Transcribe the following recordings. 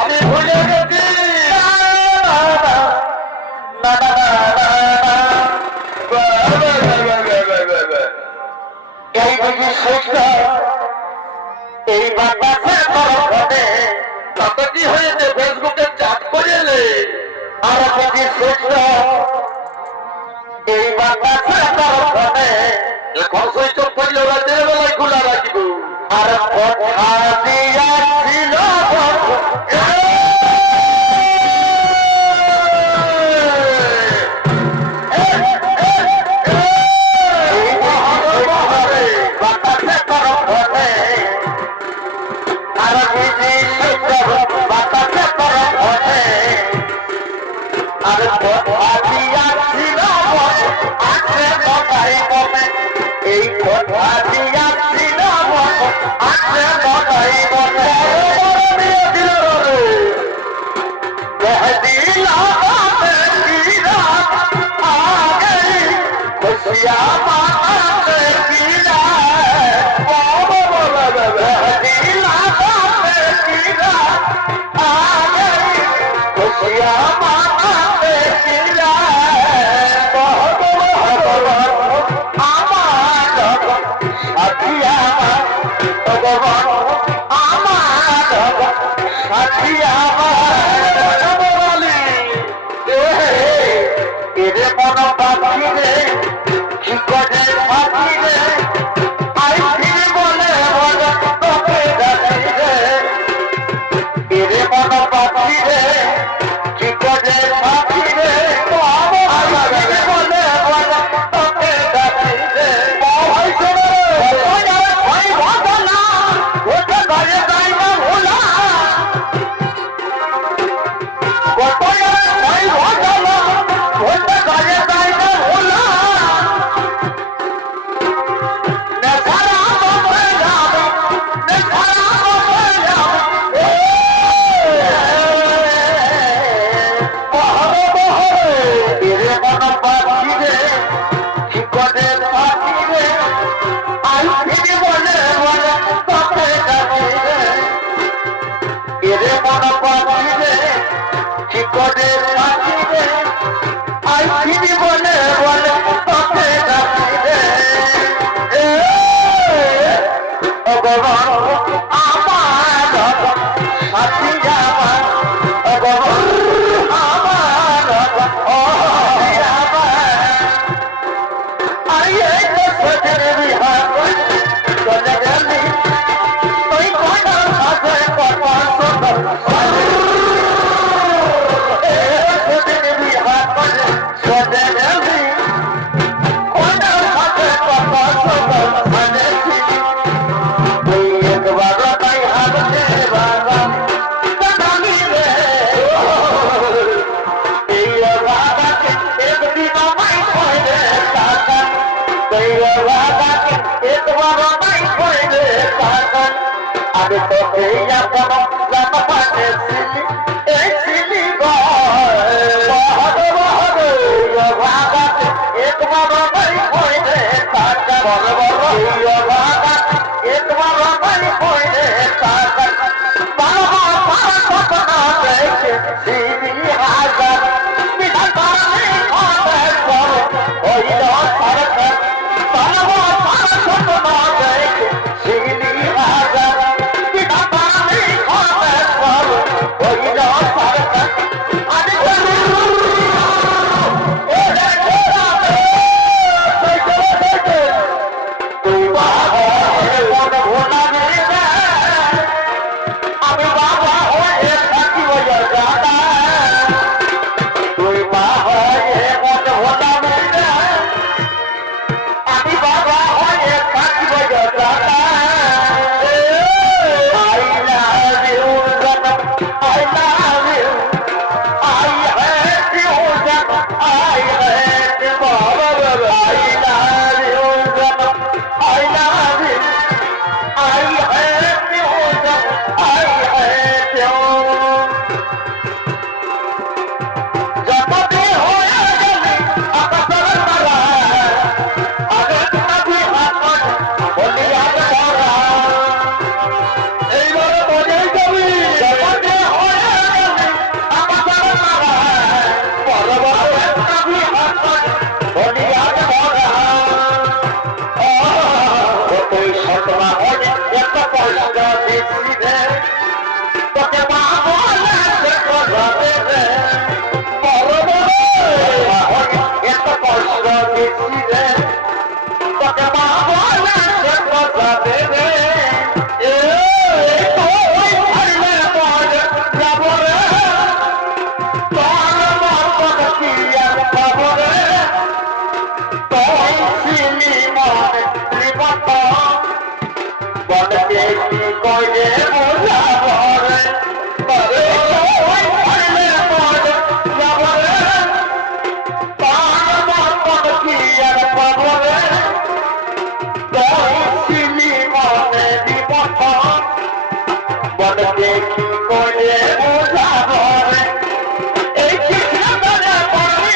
আমি ভুলে গেছি এই বুঝি সুস্থ এই বাতাসে ঘটে কত কি হয়েছে ফেসবুকে চাট করেলে আর বুঝি সুস্থ এই বাতাসে ঘটে এখন সৈত করলে রাতের বেলায় খোলা রাখিব আর কথা দিয়াছিল এই কথা দিয়াছিল আছে বটাই বটে দিলা আগে খুশিয়া মাতে দিলা দিলা আগে খুশিয়া মাতে দিলা এরে মন পাখি রে কি করে পাখি রে আই ফিরে বলে বলে তোকে ডাকি রে এরে মন পাখি রে কি করে পাখি রে আই ফিরে বলে বলে তোকে ডাকি রে ভাই শোনো ভাই ভাবনা ওটা ঘরে যাই না ভোলা ভাই ভাবনা ওটা ঘরে যাই না ভোলা নেছাড়া বলে যাব নেছাড়া বলে যাব বহরে বহরে এরে মন পাখি রে কি করে পাখি রে আই ফিরে বলে বলে তোকে ডাকি রে এরে মন পাখি রে কি করে পাখি রে আই ফিরে বলে বলে তোকে ডাকি রে ভগবান আমার সাথী আমার ভগবান আমার আইয়ে সজের বিহার চলে গেলি ওই কোনার সাথে কথা সুন্দর সজের বিহার চলে গেলি কোনার সাথে কথা সুন্দর শুনেছি তুই একবার তাই হারতে বাবা জানি রে এই বাবাকে একদিন আমায় কইলে কাকা এই বাবাকে একবার আমায় কইলে কাকা আমি তোকে আপন জানা পাইছিলি এই সিলি বহরে বহরে বাবাকে একবার আমায় কইলে কাকা বড় বড় এই বাবাকে একবার আমায় কইলে কাকা বাবা পারা কখনো দেখে সিলি হাজার বিধান পারে হবে করে হইল সরকার বাবা পারা কখনো দেখে সিলি হাজার বিধান পারে হবে করে হইল সরকার আদি তুই বাবা তোরে কি করে বোঝাবো রে এই কৃষ্ণচন্দ্র পড়ে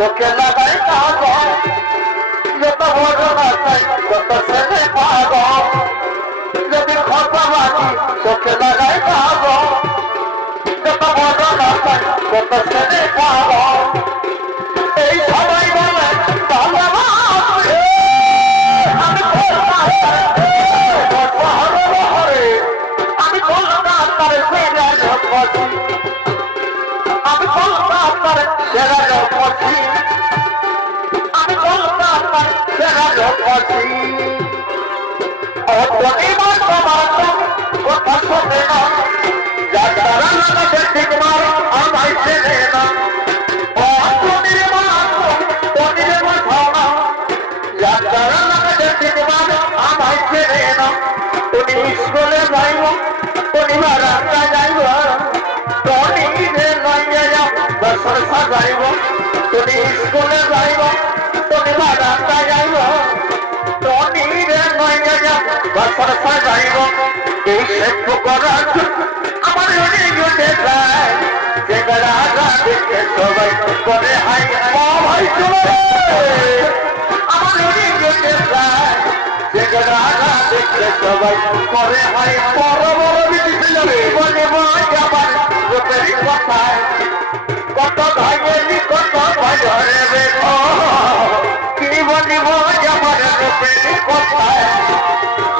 তোকে লাগাই কাজ যত বড় নাচাই তত ছেলে পাব যদি খরবাবাজি তোকে লাগাই কাজ যত বড় নাচাই তত ছেলে পাব এই সবাই বলে আমি আমি কলকাতার সেরা জগৎ আমি কলকাতার সেরা জগৎ আমি কলকাতার সেরা জগৎ অতএবার তোমার কথা শোনে না যারা লাগাতে ঠিক মার আমায় চেনে না যারা লাগাতে ঠিক মার আমায় চেনে না তুমি স্কুলে যাইব তুমি রাস্তা যাইব বছর সাজাইব তুমি স্কুলে যাইব তুমি রাস্তা যাইব বছর সাজাইব এই শেষ করার আমার উঠে যায় যে রাজা দেখে সবাই করে হাই ভাই আমার উঠে যায় যে রাজা দেখে সবাই করে হাই বড় বড় বলে আমার লোকের কথায় কত ভাইয়েলি কত বাজারে বেখো কি বলিব আমার রূপের কথায়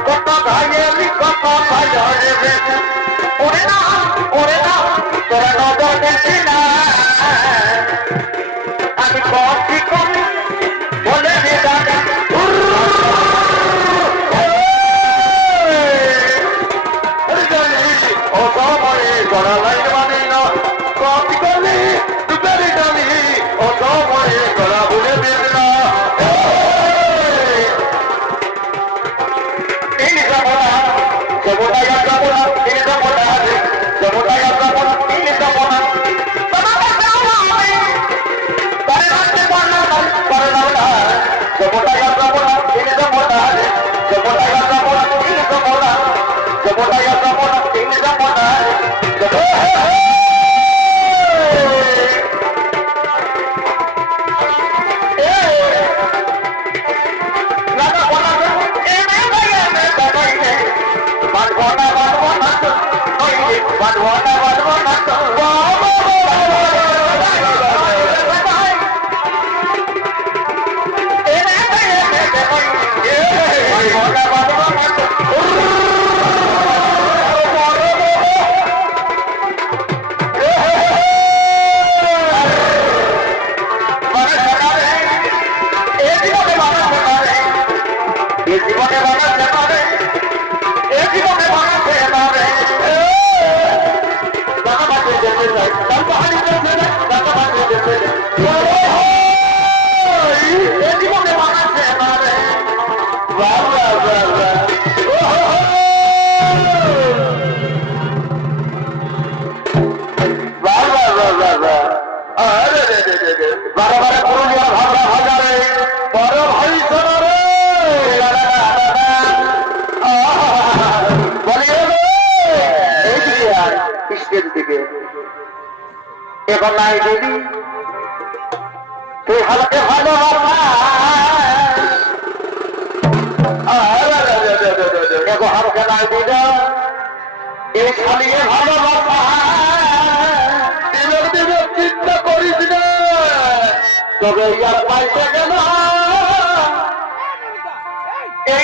কত ভাইয়েলি কত বাজারে বেখো ওরে না তোরা নজর দেখি না আমি কফি কফি করা লাইন মানে না কপি করলে দুপারি ডালি ও সময় করা বলে দেবে না ini semua semua yang semua ini semua semua yang semua ini semua semua para nanti para semua yang semua ini semua semua yang semua ini semua semua yang semua ini semua এখন নাই দিদি তুই হালকে ভালো দেখো হালকে নাই দিল এই শালিয়ে ভালো চিন্তা করিস না তবে ইয়ার পাইতে গেল এই